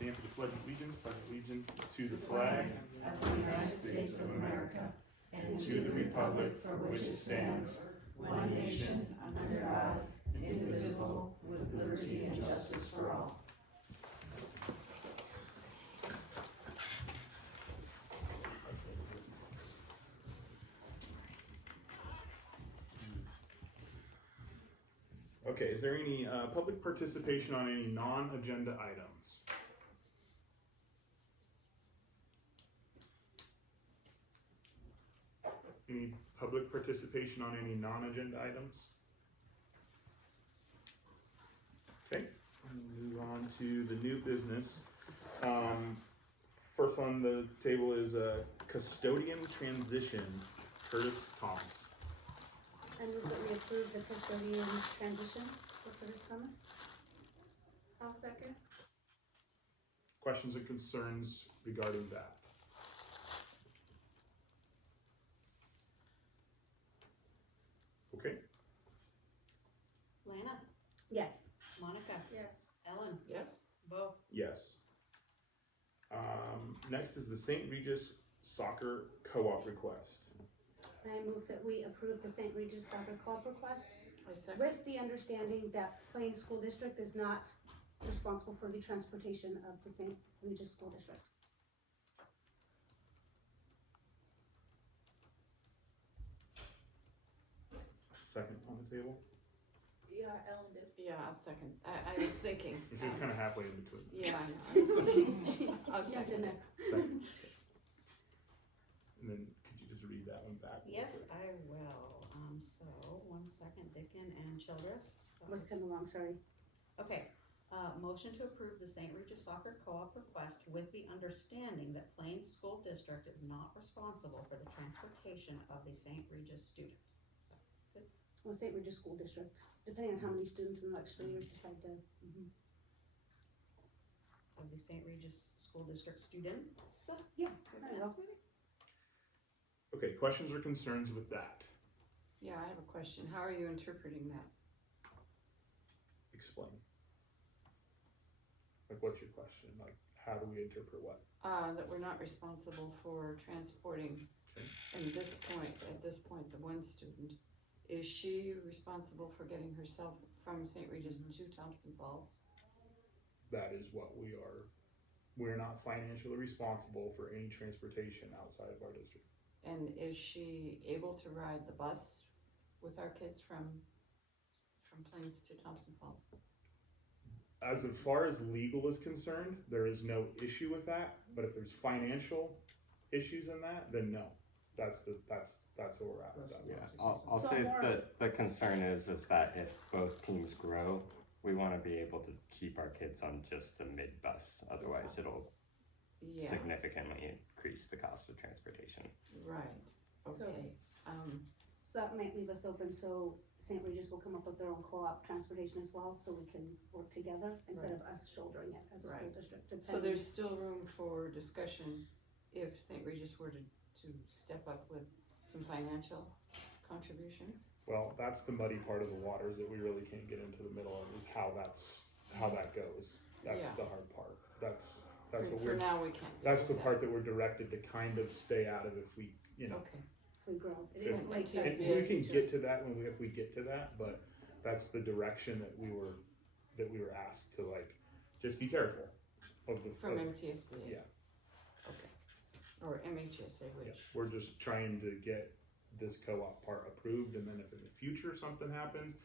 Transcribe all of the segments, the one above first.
Stand for the Pledge of Allegiance. Pledge allegiance to the flag of the United States of America and to the republic for which it stands, one nation, under God, indivisible, with liberty and justice for all. Okay, is there any public participation on any non-agenda items? Any public participation on any non-agenda items? Okay, we'll move on to the new business. First on the table is custodian transition, Curtis Thomas. I move that we approve the custodian transition for Curtis Thomas. I'll second. Questions or concerns regarding that? Okay, Lana, Yes. Monica, Yes. Ellen, Yes. Bo. yes. Next is the St. Regis Soccer Co-op request. I move that we approve the St. Regis Soccer Co-op request I second. with the understanding that Plain School District is not responsible for the transportation of the St. Regis School District. Second on the table. Yeah, Ellen did. Yeah, I'll second. I was thinking. You're kind of halfway in between. Yeah, I know. I was thinking. I'll Jumped second in it. there. Second. And then could you just read that one back? real Yes, quick? I will. So 1 second, Dickin and Childress. What's coming along, sorry. Okay, motion to approve the St. Regis Soccer Co-op request with the understanding that Plains School District is not responsible for the transportation of the St. Regis student. Well, St. Regis School District, depending on how many students in the next 3 years decide to. Of the St. Regis School District students. Yeah, I will. Okay, questions or concerns with that? Yeah, I have a question. How are you interpreting that? Explain. Like, what's your question? Like, how do we interpret what? That we're not responsible for transporting, at this point, the one student. Is she responsible for getting herself from St. Regis to Thompson Falls? That is what we are. We're not financially responsible for any transportation outside of our district. And is she able to ride the bus with our kids from Plains to Thompson Falls? As far as legal is concerned, there is no issue with that, but if there's financial issues in that, then no. That's where we're at with that. Yeah, I'll So say more that the concern is that if both teams grow, we want to be able to keep our kids on just the mid bus. Otherwise, it'll Yeah, significantly increase the cost of transportation. right, okay. So that might leave us open, so St. Regis will come up with their own co-op transportation as well, so we can work together instead of us shouldering it as a school Right. district. So depending- there's still room for discussion if St. Regis were to step up with some financial contributions? Well, that's the muddy part of the waters that we really can't get into the middle of, is how that goes. That's Yeah. the hard part. That's what For we're, now, we can't. that's the part that we're directed to kind of stay out of if we, you know. Okay, If we grow, it If- is like Yeah. this. We can get to that if we get to that, but that's the direction that we were asked to, like, just be careful of the. from of- MTSBA? Yeah. Okay, or MHSA, Yeah, which, we're just trying to get this co-op part approved, and then if in the future something happens,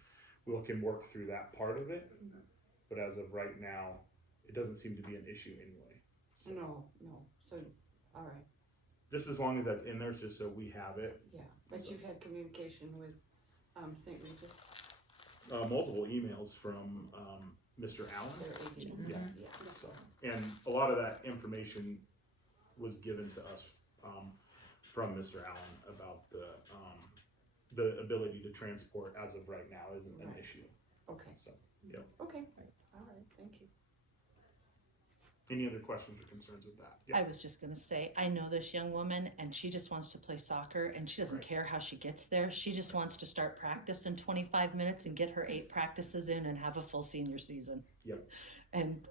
we can work through that part of it. But as of right now, it doesn't seem to be an issue anyway. So no, so, all right, just as long as that's in there, just so we have it. yeah, but you've had communication with, St. Regis, Multiple emails from Mr. Allen. their agents? Yeah. Yeah, So, and a lot of that information was given to us from Mr. Allen about the ability to transport as of right now isn't an Right. issue. okay, So, yep. okay, all right, thank you. Any other questions or concerns with that? I was just gonna say, I know this young woman and she just wants to play soccer and she doesn't Right. care how she gets there. She just wants to start practice in 25 minutes and get her 8 practices in and have a full senior season. Yep. And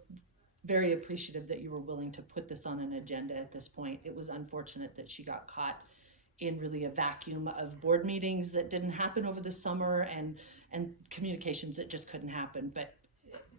very appreciative that you were willing to put this on an agenda at this point. It was unfortunate that she got caught in really a vacuum of board meetings that didn't happen over the summer and communications that just couldn't happen, but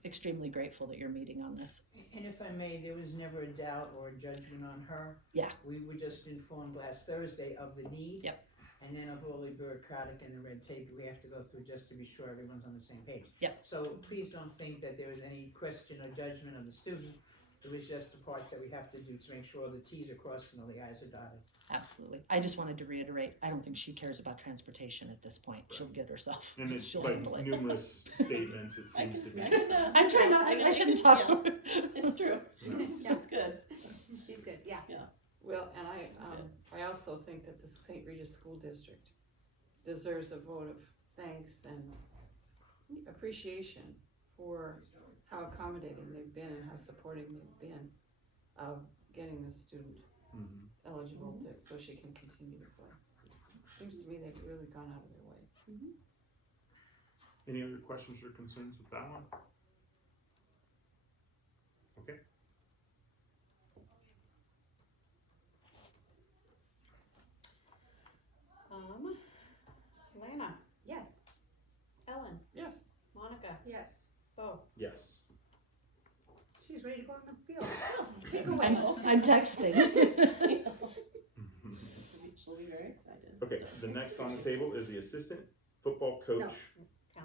extremely grateful that you're meeting on this. And if I may, there was never a doubt or a judgment on her. Yeah. We were just informed last Thursday of the need. Yep. And then of all the bureaucratic and the red tape we have to go through just to be sure everyone's on the same page. Yep. So please don't think that there was any question or judgment of the student. It was just the parts that we have to do to make sure the T's are crossed and all the I's are dotted. Absolutely. I just wanted to reiterate, I don't think she cares about transportation at this point. She'll get herself. And it's She'll by handle it. numerous statements, it seems to be. I'm trying not, I shouldn't talk. It's true. She's good. She's good, yeah. Well, and I also think that the St. Regis School District deserves a vote of thanks and appreciation for how accommodating they've been and how supporting they've been of getting the student Mhm. eligible so she can continue to play. Seems to me they've really gone out of their way. Any other questions or concerns with that one? Okay. Lana, Yes. Ellen, Yes. Monica, Yes. Bo. Yes. She's ready to go on the field. Take away. I'm texting. She'll be very excited. Okay, the next on the table is the assistant football coach. No.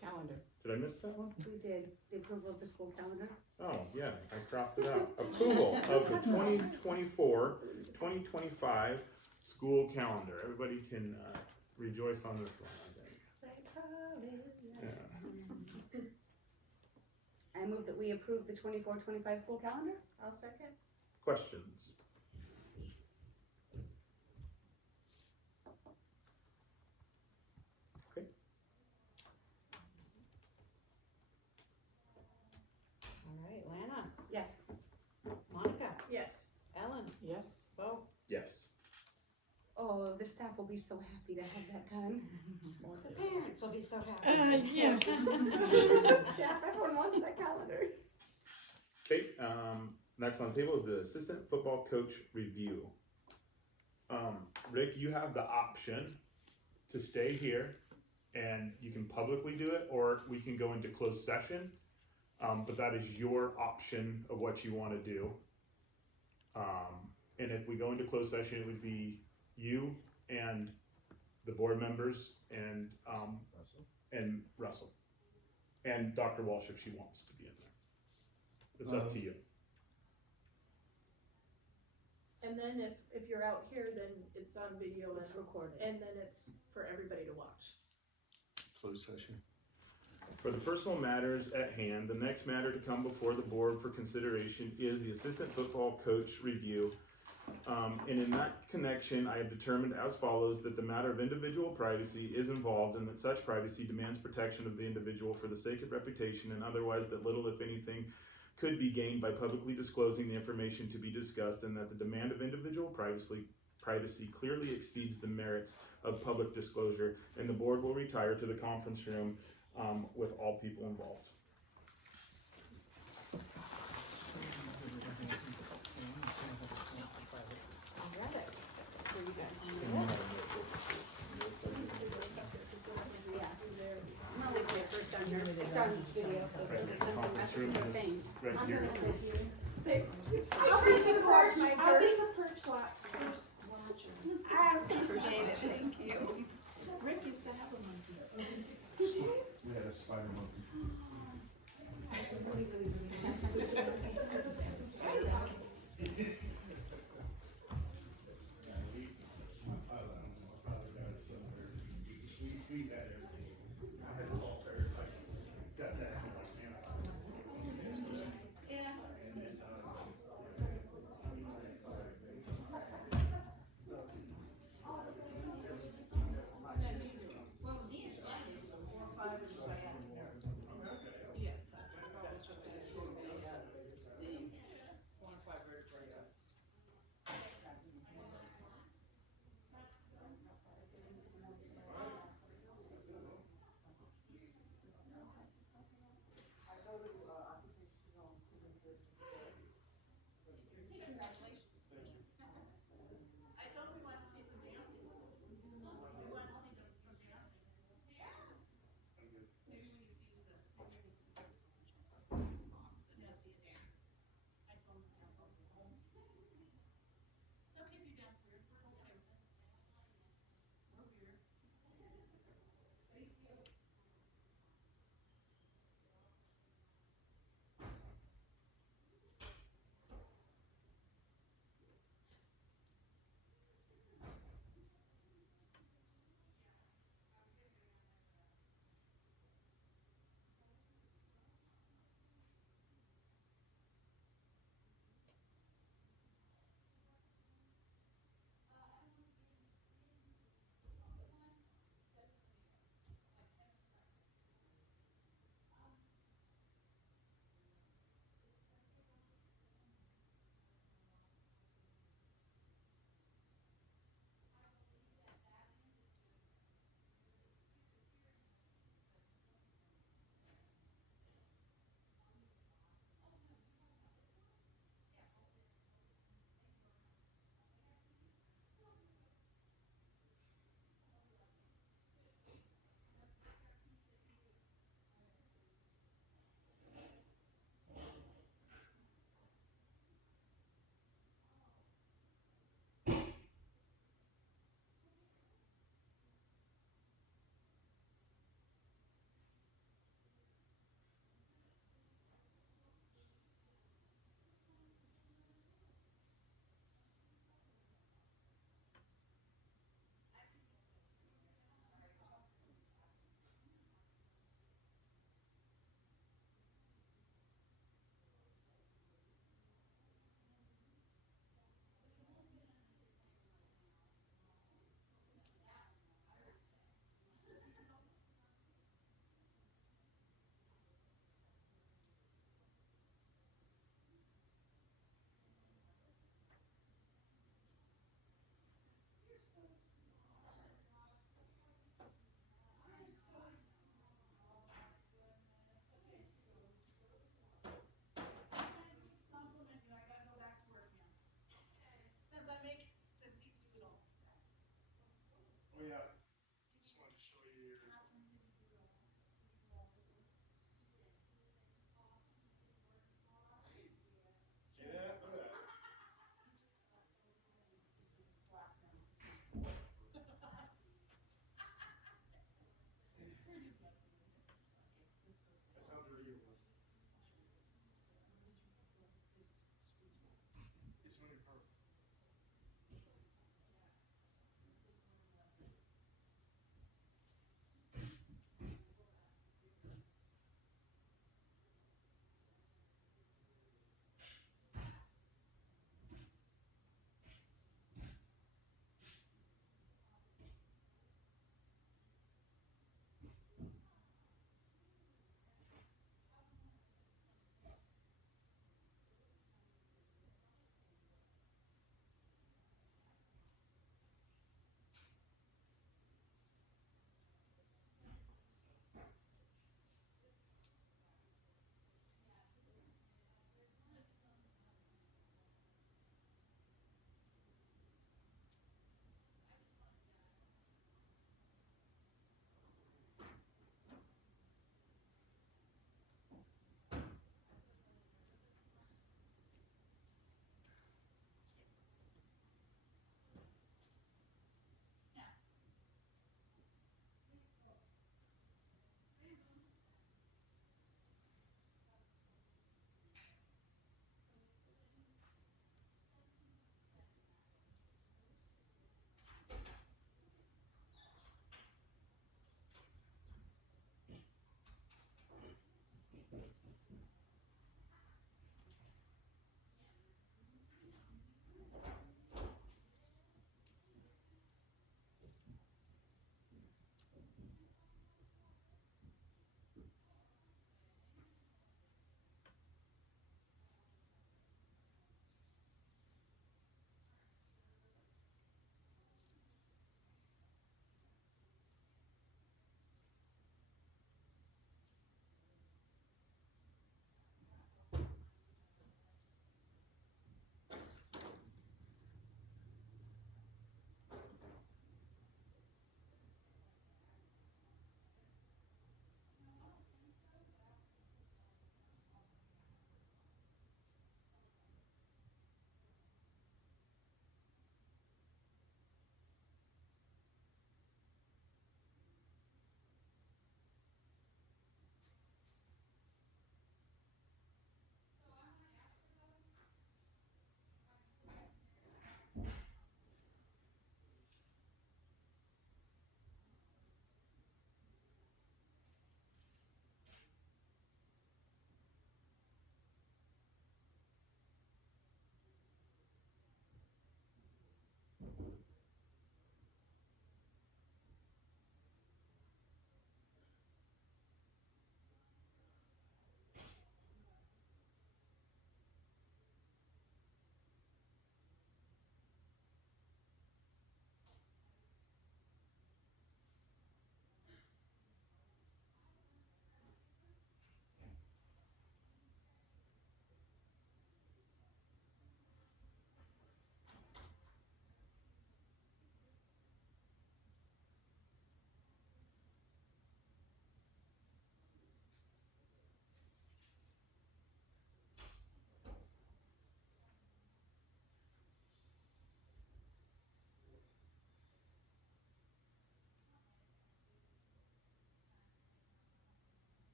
Calendar. Did I miss that one? We did the approval of the school calendar. Oh, yeah, I crossed it out. Approval of the 2024-2025 school calendar. Everybody can rejoice on this one, I think. Yeah. I move that we approve the 24-25 school calendar. I'll second. Questions? Okay. Alright, Lana, Yes. Monica, Yes. Ellen, Yes. Bo. Yes. Oh, the staff will be so happy to have that time. The parents will be so happy. Yeah. Staff, everyone wants that calendar. Okay, next on the table is the assistant football coach review. Rick, you have the option to stay here and you can publicly do it, or we can go into closed session. But that is your option of what you want to do. And if we go into closed session, it would be you and the board members and Russell and Dr. Walsh if she wants to be in there. It's up to you. And then if you're out here, then it's on video It's recorded. and then it's for everybody to watch. Closed session. For the personal matters at hand, the next matter to come before the board for consideration is the assistant football coach review. And in that connection, I have determined as follows that the matter of individual privacy is involved and that such privacy demands protection of the individual for the sake of reputation and otherwise that little, if anything, could be gained by publicly disclosing the information to be discussed, and that the demand of individual privacy clearly exceeds the merits of public disclosure, and the board will retire to the conference room with all people involved. Yeah. I'm gonna leave it first on your, it's on video, so Right, sometimes I'm conference asking room for is things. right I'm here. gonna sit here. I'll be the Watch my purse. perch watcher. I appreciate it, thank you. Rick used to have one on here. We had a spider monkey.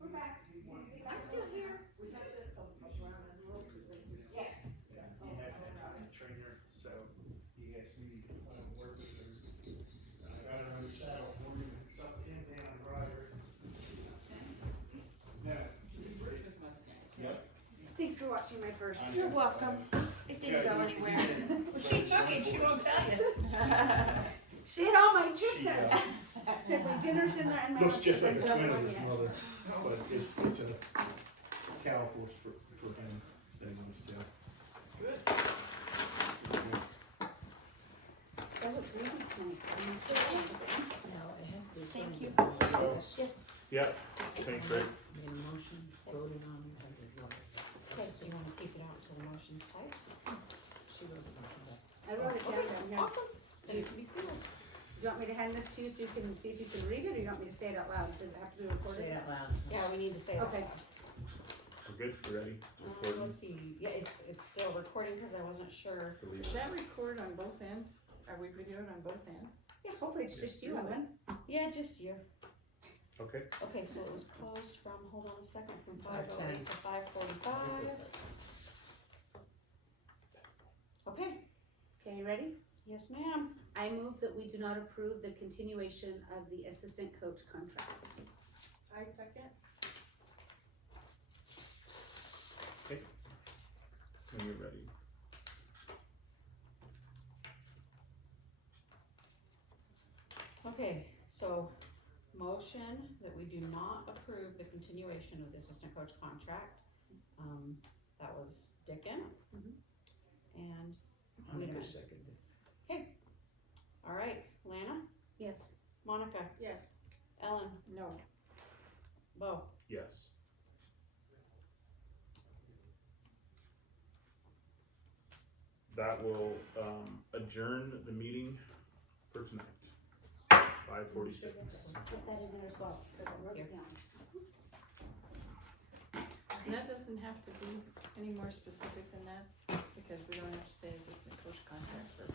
We're back. I'm still here. Yes. He had a trainer, so he asked me to work with her. I got her on the saddle for him and sucked him down, rider. No. Yep. Thanks for watching my purse. You're welcome. It didn't go anywhere. Well, she took it, she won't tell you. She had all my chips She, in it. My dinner's in there and my Looks lunch just is like a in twin there. of his mother, but it's a cow horse for him, that he wants to. Good. That was really tonight. Thank you. Yes. Yeah, thanks, Greg. Made a motion, voted on, Okay, so you wanna keep it out until the motion's typed? she wrote the motion back. I wrote it down here. Awesome, then it can be sealed. Do you want me to hand this to you so you can see if you can read it, or you want me to say it out loud? Does it have to be recorded? Say it out loud. Yeah, we need to say that. Okay. We're good, we're ready, recording. Let's see, yeah, it's still recording, cause I wasn't sure. Does that record on both ends? Are we videoed on both ends? Yeah, hopefully it's just you, Ellen. Yeah, just you. Okay, Okay, so it was closed from, hold on a second, from 5:08 5:10. to 5:45. Okay, Okay, you ready? yes ma'am. I move that we do not approve the continuation of the assistant coach contract. I second. when you're ready. Okay, so motion that we do not approve the continuation of the assistant coach contract. That was Dickon. Mhm. And, I'm Wait a gonna minute. second it. all right, Lana, Yes. Monica, Yes. Ellen, No. Bo. Yes. That will, adjourn the meeting for tonight. 5:46. Let's put that in there as well, because I wrote it down. And that doesn't have to be any more specific than that, because we don't have to say assistant coach contract for